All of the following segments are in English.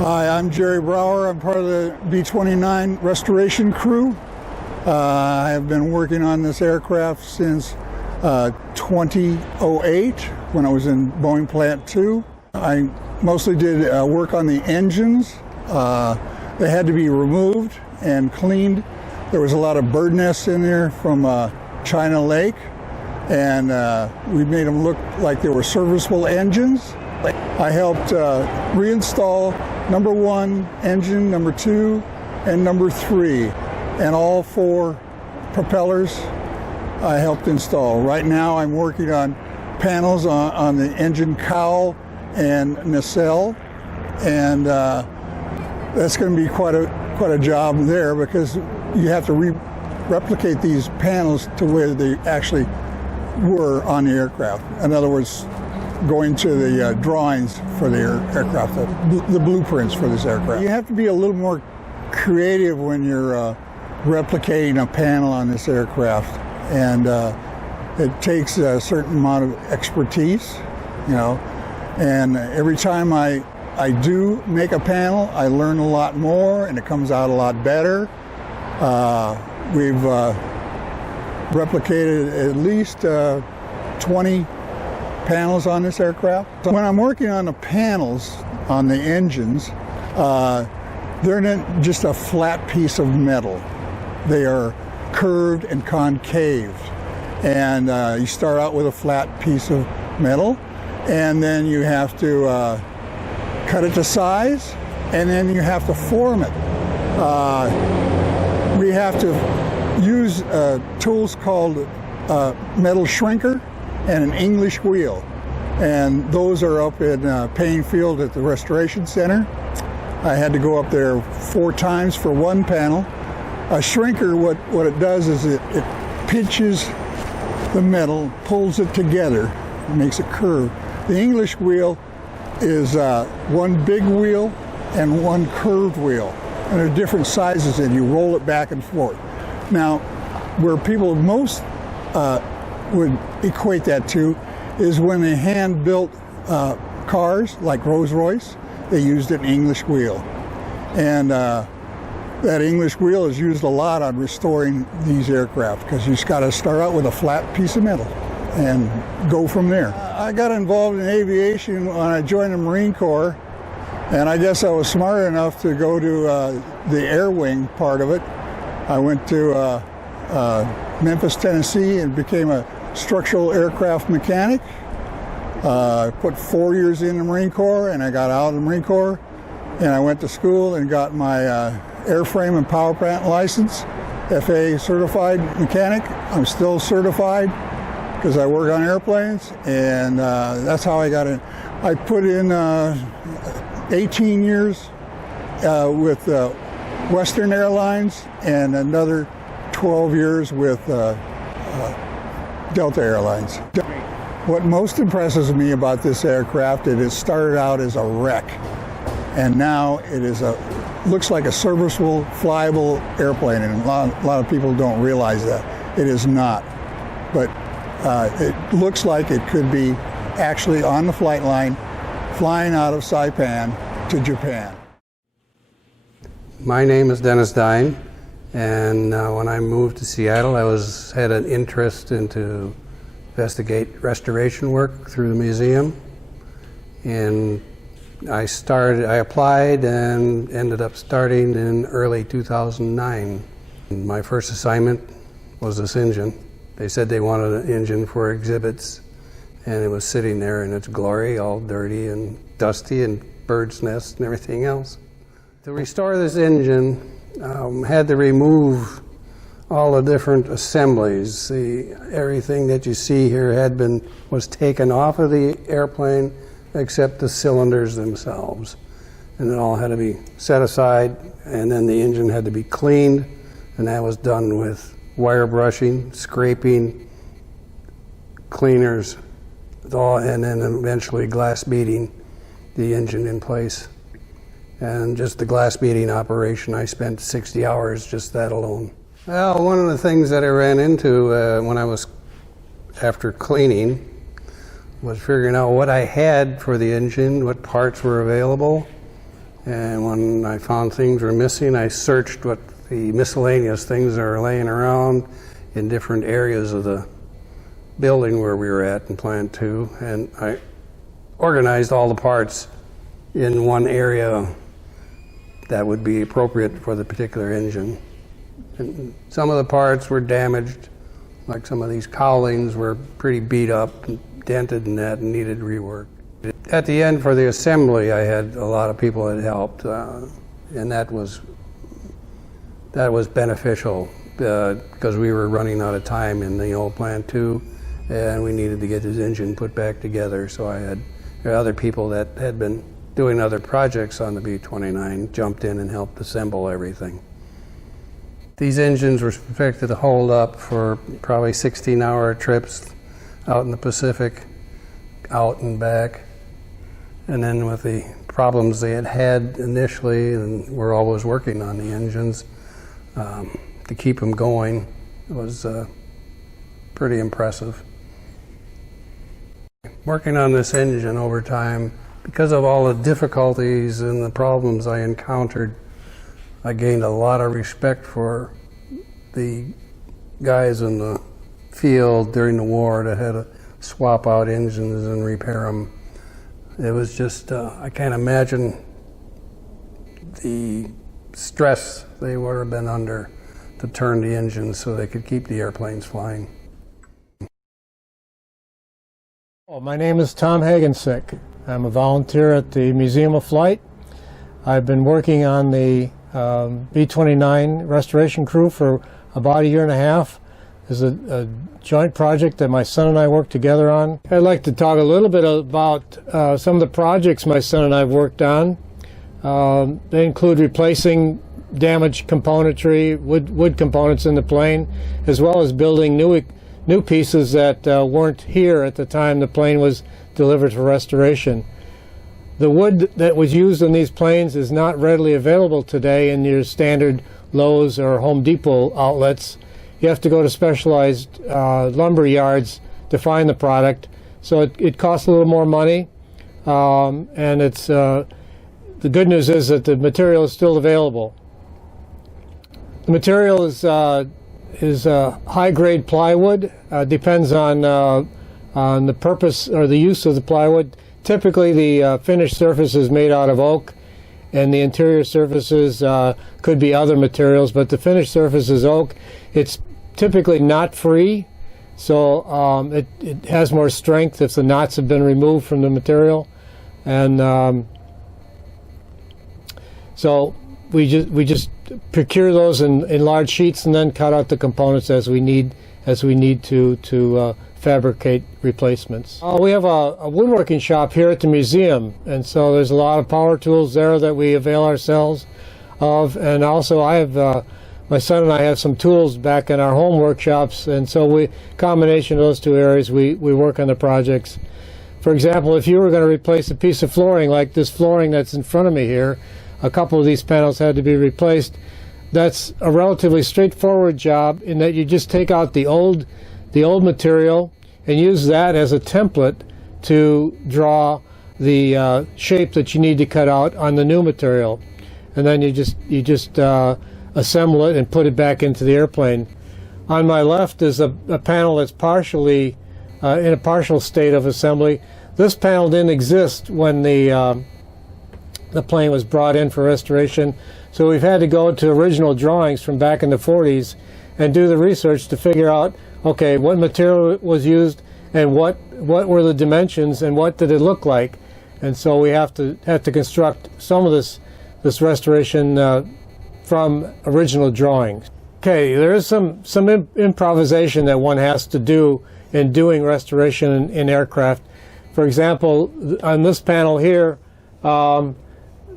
Hi, I'm Jerry Brower. I'm part of the B-29 restoration crew. I have been working on this aircraft since 2008 when I was in Boeing Plant 2. I mostly did work on the engines. They had to be removed and cleaned. There was a lot of bird nests in there from China Lake, and we made them look like they were serviceable engines. I helped reinstall number 1 engine, number 2, and number 3, and all 4 propellers I helped install. Right now I'm working on panels on the engine cowl and nacelle, and that's going to be quite a job there, because you have to replicate these panels to where they actually were on the aircraft. In other words, going to the drawings for the aircraft, the blueprints for this aircraft. You have to be a little more creative when you're replicating a panel on this aircraft, and it takes a certain amount of expertise, you know. And every time I do make a panel, I learn a lot more, and it comes out a lot better. We've replicated at least 20 panels on this aircraft. So when I'm working on the panels on the engines, they're not just a flat piece of metal. They are curved and concave. And you start out with a flat piece of metal, and then you have to cut it to size, and then you have to form it. We have to use tools called metal shrinker and an English wheel, and those are up in Paynefield at the Restoration Center. I had to go up there 4 times for one panel. A shrinker, what it does is it pinches the metal, pulls it together, makes it curve. The English wheel is one big wheel and one curved wheel, and they're different sizes, and you roll it back and forth. Now, where people most would equate that to is when they hand-built cars like Rolls-Royce, they used an English wheel. And that English wheel is used a lot on restoring these aircraft, because you just got to start out with a flat piece of metal and go from there. I got involved in aviation when I joined the Marine Corps, and I guess I was smart enough to go to the air wing part of it. I went to Memphis, Tennessee, and became a structural aircraft mechanic. I put 4 years in the Marine Corps, and I got out of the Marine Corps, and I went to school and got my airframe and power plant license, FAA certified mechanic. I'm still certified because I work on airplanes, and that's how I got in. I put in 18 years with Western Airlines and another 12 years with Delta Airlines. What most impresses me about this aircraft is it started out as a wreck, and now it is looks like a serviceable, flyable airplane, and a lot of people don't realize that. It is not, but it looks like it could be actually on the flight line, flying out of Saipan to Japan. My name is Dennis Dine, and when I moved to Seattle, I had an interest into investigate restoration work through the museum, and I applied and ended up starting in early 2009. My first assignment was this engine. They said they wanted an engine for exhibits, and it was sitting there in its glory, all dirty and dusty and bird's nests and everything else. To restore this engine, had to remove all the different assemblies. Everything that you see here was taken off of the airplane except the cylinders themselves. And it all had to be set aside, and then the engine had to be cleaned, and that was done with wire brushing, scraping, cleaners, and then eventually glass beading the engine in place. And just the glass beading operation, I spent 60 hours just that alone. Well, one of the things that I ran into when I was after cleaning was figuring out what I had for the engine, what parts were available, And when I found things were missing, I searched what the miscellaneous things that are laying around in different areas of the building where we were at in Plant 2, and I organized all the parts in one area that would be appropriate for the particular engine. And some of the parts were damaged, like some of these cowlings were pretty beat up and dented and that and needed rework. At the end, for the assembly, I had a lot of people that helped, and that was beneficial because we were running out of time in the old Plant 2, and we needed to get this engine put back together. So I had other people that had been doing other projects on the B-29 jumped in and helped assemble everything. These engines were expected to hold up for probably 16-hour trips out in the Pacific, out and back. And then with the problems they had initially, and we're always working on the engines to keep them going, it was pretty impressive. Working on this engine over time, because of all the difficulties and the problems I encountered, I gained a lot of respect for the guys in the field during the war that had to swap out engines and repair them. It was just, I can't imagine the stress they would have been under to turn the engines so they could keep the airplanes flying. My name is Tom Hagensick. I'm a volunteer at the Museum of Flight. I've been working on the B-29 restoration crew for about a year and a half. It's a joint project that my son and I worked together on. I'd like to talk a little bit about some of the projects my son and I have worked on. They include replacing damaged componentry, wood components in the plane, as well as building new pieces that weren't here at the time the plane was delivered for restoration. The wood that was used in these planes is not readily available today in your standard Lowe's or Home Depot outlets. You have to go to specialized lumber yards to find the product, so it costs a little more money. And it's the good news is that the material is still available. The material is high-grade plywood. Depends on the purpose or the use of the plywood. Typically, the finished surface is made out of oak, and the interior surfaces could be other materials, but the finished surface is oak. It's typically knot free, so it has more strength if the knots have been removed from the material, and so we just procure those in large sheets and then cut out the components as we need to fabricate replacements. We have a woodworking shop here at the museum, and so there's a lot of power tools there that we avail ourselves of, and also I have my son and I have some tools back in our home workshops, and so combination of those two areas, we work on the projects. For example, if you were going to replace a piece of flooring like this flooring that's in front of me here, a couple of these panels had to be replaced. That's a relatively straightforward job in that you just take out the old material and use that as a template to draw the shape that you need to cut out on the new material, and then you just assemble it and put it back into the airplane. On my left is a panel that's partially in a partial state of assembly. This panel didn't exist when the plane was brought in for restoration, so we've had to go to original drawings from back in the 40s and do the research to figure out, okay, what material was used and what were the dimensions and what did it look like. And so we have to construct some of this restoration from original drawings. Okay, there is some improvisation that one has to do in doing restoration in aircraft. For example, on this panel here,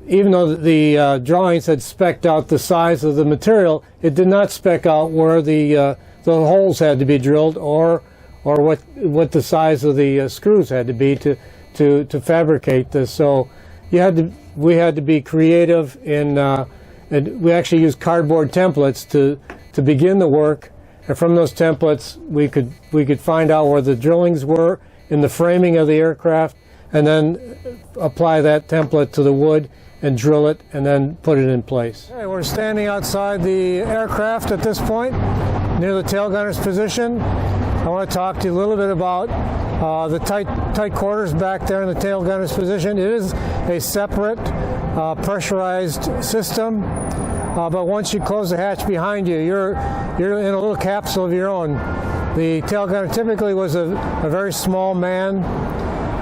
even though the drawings had spec'd out the size of the material, it did not spec out where the holes had to be drilled or what the size of the screws had to be to fabricate this. So we had to be creative and we actually used cardboard templates to begin the work, and from those templates we could find out where the drillings were in the framing of the aircraft, and then apply that template to the wood and drill it and then put it in place. Okay, we're standing outside the aircraft at this point, near the tail gunner's position. I want to talk to you a little bit about the tight quarters back there in the tail gunner's position. It is a separate pressurized system, but once you close the hatch behind you, you're in a little capsule of your own. The tail gunner typically was a very small man.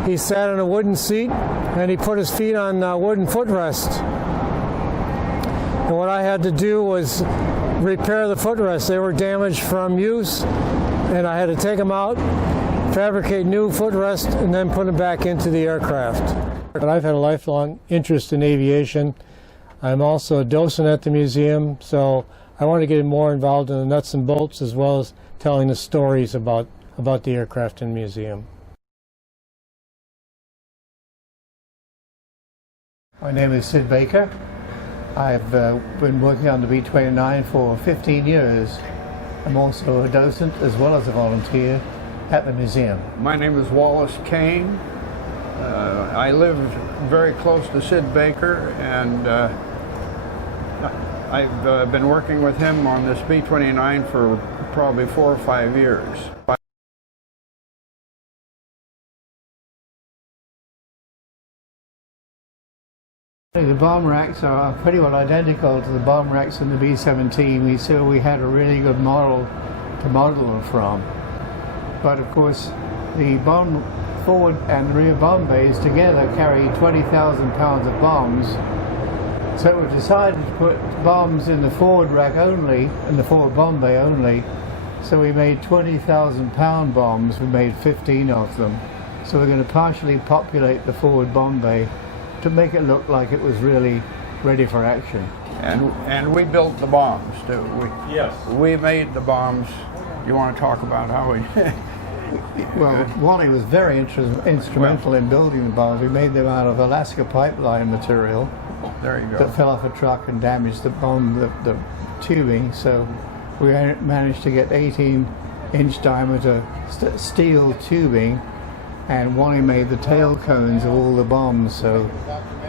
He sat in a wooden seat and he put his feet on wooden footrests. And what I had to do was repair the footrests. They were damaged from use, and I had to take them out, fabricate new footrests, and then put them back into the aircraft. But I've had a lifelong interest in aviation. I'm also a docent at the museum, so I want to get more involved in the nuts and bolts as well as telling the stories about the aircraft in the museum. My name is Sid Baker. I've been working on the B-29 for 15 years. I'm also a docent as well as a volunteer at the museum. My name is Wallace Kane. I live very close to Sid Baker, and I've been working with him on this B-29 for probably 4 or 5 years. The bomb racks are pretty well identical to the bomb racks in the B-17. So we had a really good model to model them from. But of course, the bomb forward and rear bomb bays together carry 20,000 pounds of bombs. So we decided to put bombs in the forward rack only, in the forward bomb bay only. So we made 20,000 pound bombs. We made 15 of them. So we're going to partially populate the forward bomb bay to make it look like it was really ready for action. And we built the bombs too. Yes. We made the bombs. You want to talk about how we... Well, Wally was very instrumental in building the bombs. We made them out of Alaska pipeline material. There you go. That fell off a truck and damaged the bomb, the tubing. So we managed to get 18-inch diameter steel tubing, and Wally made the tail cones of all the bombs. So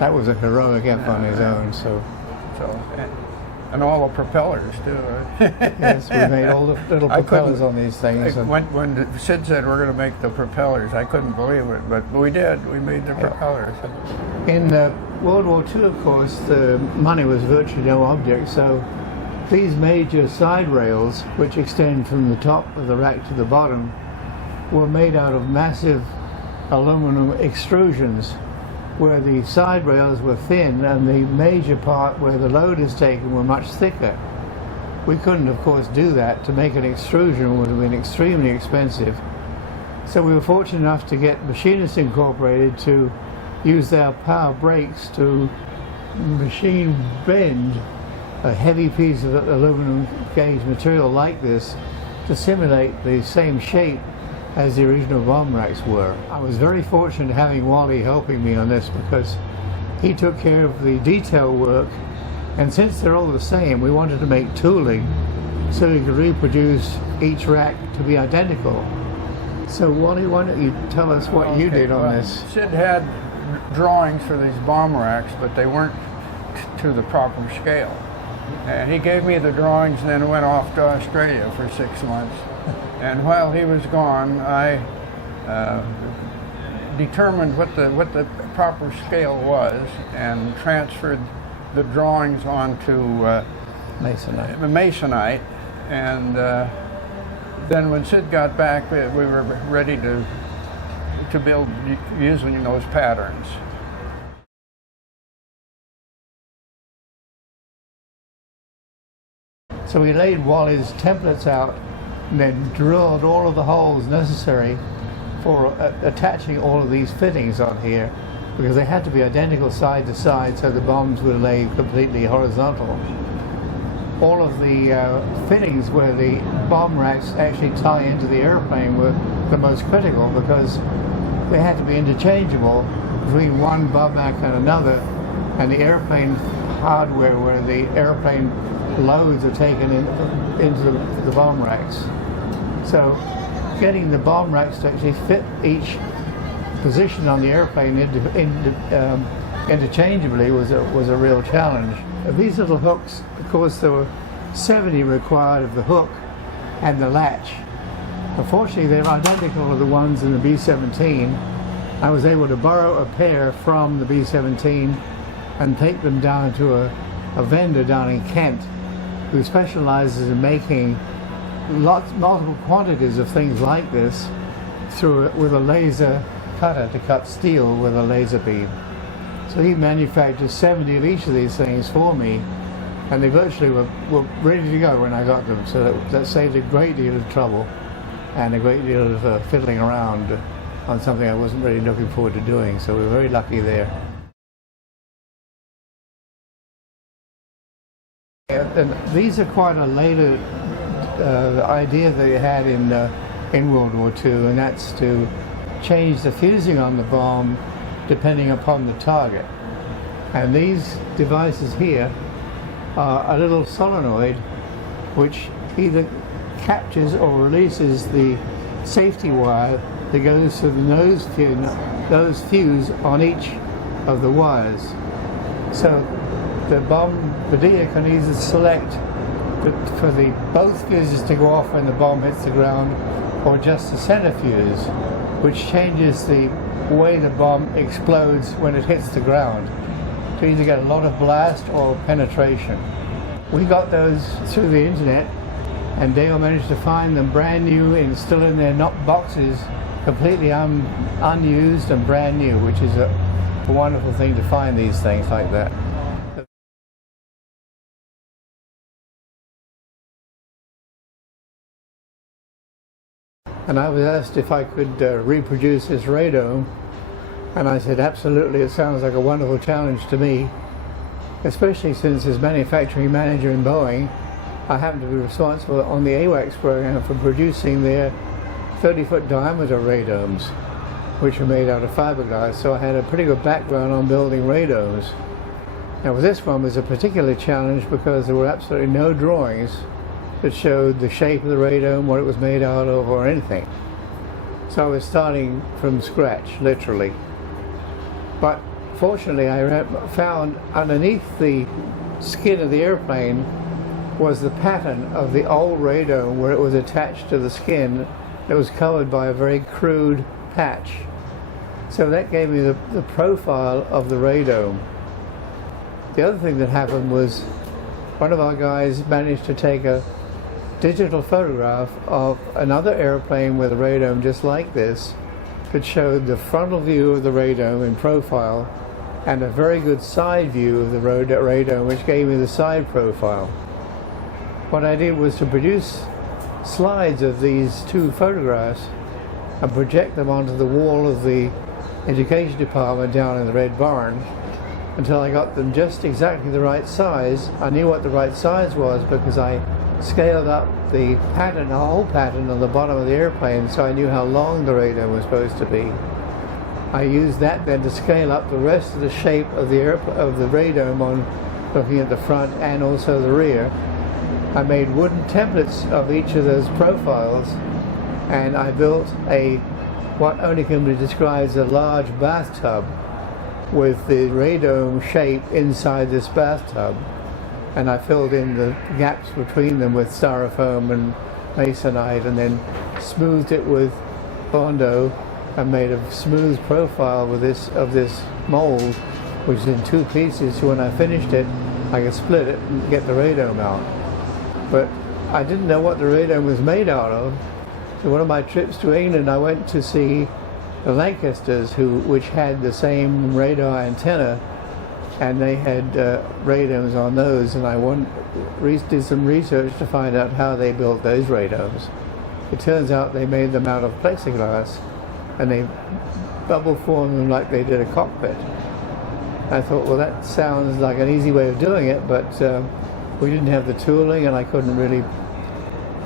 that was a heroic effort on his own. And all the propellers too. Yes, we made all the little propellers on these things. When Sid said we're going to make the propellers, I couldn't believe it, but we did. We made the propellers. In World War II, of course, the money was virtually no object, so these major side rails, which extend from the top of the rack to the bottom, were made out of massive aluminum extrusions, where the side rails were thin and the major part where the load is taken were much thicker. We couldn't, of course, do that. To make an extrusion would have been extremely expensive. So we were fortunate enough to get Machinists Incorporated to use their power brakes to machine bend a heavy piece of aluminum gauge material like this to simulate the same shape as the original bomb racks were. I was very fortunate having Wally helping me on this because he took care of the detail work, and since they're all the same, we wanted to make tooling so we could reproduce each rack to be identical. So Wally, why don't you tell us what you did on this? Sid had drawings for these bomb racks, but they weren't to the proper scale. And he gave me the drawings and then went off to Australia for 6 months. And while he was gone, I determined what the proper scale was and transferred the drawings onto masonite. And then when Sid got back, we were ready to build using those patterns. So we laid Wally's templates out and then drilled all of the holes necessary for attaching all of these fittings on here, because they had to be identical side to side so the bombs would lay completely horizontal. All of the fittings where the bomb racks actually tie into the airplane were the most critical, because they had to be interchangeable between one bomb rack and another, and the airplane hardware where the airplane loads are taken into the bomb racks. So getting the bomb racks to actually fit each position on the airplane interchangeably was a real challenge. These little hooks, of course, there were 70 required of the hook and the latch. Unfortunately, they're identical to the ones in the B-17. I was able to borrow a pair from the B-17 and take them down to a vendor down in Kent who specializes in making multiple quantities of things like this with a laser cutter to cut steel with a laser beam. So he manufactured 70 of each of these things for me, and they virtually were ready to go when I got them. So that saved a great deal of trouble and a great deal of fiddling around on something I wasn't really looking forward to doing. So we were very lucky there. And these are quite a later idea that they had in World War II, and that's to change the fusing on the bomb depending upon the target. And these devices here are a little solenoid which either captures or releases the safety wire that goes to the nose fuse on each of the wires. So the bombardier can either select for both fuses to go off when the bomb hits the ground, or just the center fuse, which changes the way the bomb explodes when it hits the ground, to either get a lot of blast or penetration. We got those through the internet, and Dale managed to find them brand new and still in their boxes, completely unused and brand new, which is a wonderful thing to find these things like that. And I was asked if I could reproduce this radome, and I said absolutely, it sounds like a wonderful challenge to me, especially since as manufacturing manager in Boeing, I happen to be responsible on the AWACS program for producing their 30-foot diameter radomes, which are made out of fiberglass, so I had a pretty good background on building radomes. Now with this one was a particular challenge because there were absolutely no drawings that showed the shape of the radome, what it was made out of, or anything. So I was starting from scratch, literally. But fortunately, I found underneath the skin of the airplane was the pattern of the old radome where it was attached to the skin that was covered by a very crude patch. So that gave me the profile of the radome. The other thing that happened was one of our guys managed to take a digital photograph of another airplane with a radome just like this that showed the frontal view of the radome in profile and a very good side view of the radome, which gave me the side profile. What I did was to produce slides of these two photographs and project them onto the wall of the education department down in the Red Barn until I got them just exactly the right size. I knew what the right size was because I scaled up the pattern, the whole pattern on the bottom of the airplane, so I knew how long the radome was supposed to be. I used that then to scale up the rest of the shape of the radome on looking at the front and also the rear. I made wooden templates of each of those profiles, and I built what only can be described as a large bathtub with the radome shape inside this bathtub. And I filled in the gaps between them with styrofoam and masonite, and then smoothed it with Bondo and made a smooth profile with of this mold, which is in two pieces, so when I finished it I could split it and get the radome out. But I didn't know what the radome was made out of, so one of my trips to England I went to see the Lancasters, which had the same radar antenna, and they had radomes on those, and I did some research to find out how they built those radomes. It turns out they made them out of plexiglass, and they bubble formed them like they did a cockpit. I thought, well, that sounds like an easy way of doing it, but we didn't have the tooling, and I couldn't really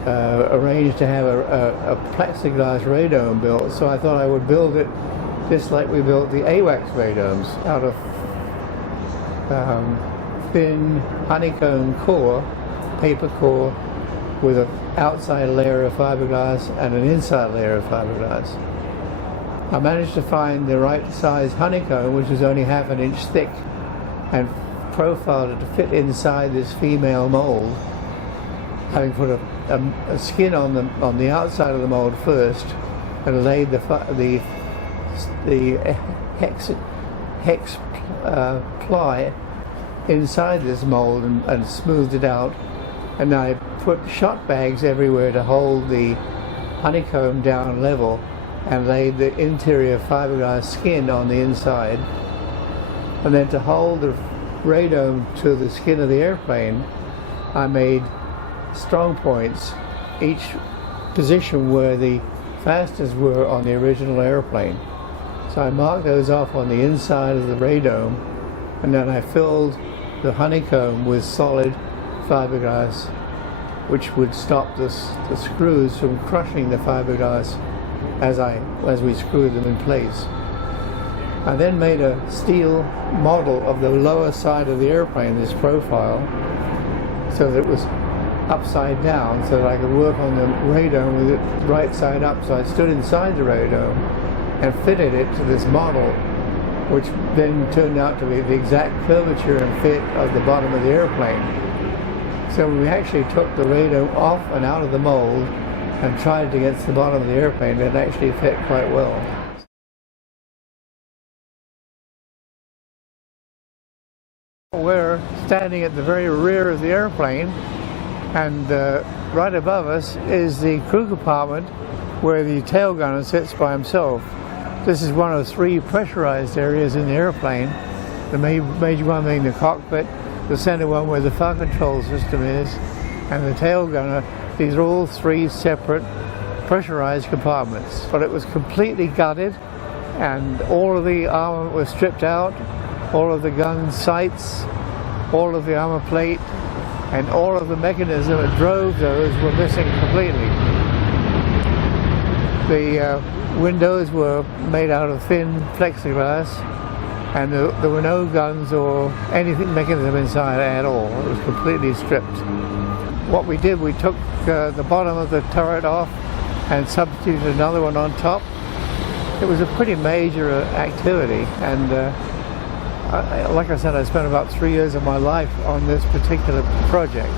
arrange to have a plexiglass radome built, so I thought I would build it just like we built the AWACS radomes, out of thin honeycomb core, paper core, with an outside layer of fiberglass and an inside layer of fiberglass. I managed to find the right size honeycomb, which was only ½ an inch thick, and profiled it to fit inside this female mold, having put a skin on the outside of the mold first, and laid the hex ply inside this mold and smoothed it out. And I put shot bags everywhere to hold the honeycomb down level, and laid the interior fiberglass skin on the inside. And then to hold the radome to the skin of the airplane, I made strong points, each position where the fasteners were on the original airplane. So I marked those off on the inside of the radome, and then I filled the honeycomb with solid fiberglass, which would stop the screws from crushing the fiberglass as we screwed them in place. I then made a steel model of the lower side of the airplane, this profile, so that it was upside down, so that I could work on the radome with it right side up. So I stood inside the radome and fitted it to this model, which then turned out to be the exact curvature and fit of the bottom of the airplane. So we actually took the radome off and out of the mold and tried it against the bottom of the airplane, and it actually fit quite well. We're standing at the very rear of the airplane, and right above us is the crew compartment where the tail gunner sits by himself. This is one of 3 pressurized areas in the airplane, the major one being the cockpit, the center one where the fire control system is, and the tail gunner. These are all 3 separate pressurized compartments. But it was completely gutted, and all of the armament was stripped out, all of the gun sights, all of the armor plate, and all of the mechanism that drove those were missing completely. The windows were made out of thin plexiglass, and there were no guns or anything mechanism inside at all. It was completely stripped. What we did, we took the bottom of the turret off and substituted another one on top. It was a pretty major activity, and like I said, I spent about 3 years of my life on this particular project.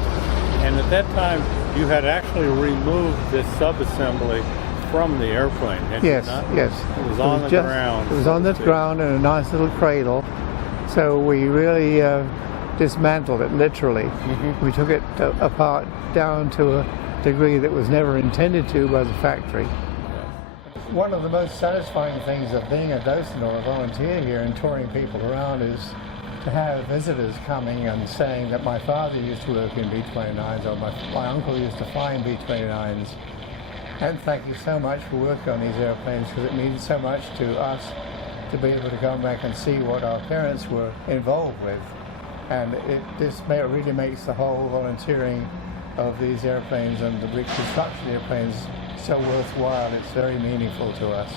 And at that time, you had actually removed this subassembly from the airplane, had you Yes, not? yes. It was on the ground. It was on the ground in a nice little cradle. So we really dismantled it, literally. Mm-hmm. We took it apart down to a degree that was never intended to by the factory. One of the most satisfying things of being a docent or a volunteer here and touring people around is to have visitors coming and saying that my father used to work in B-29s, or my uncle used to fly in B-29s. And thank you so much for working on these airplanes, because it means so much to us to be able to come back and see what our parents were involved with. And this really makes the whole volunteering of these airplanes and the reconstruction of the airplanes so worthwhile. It's very meaningful to us.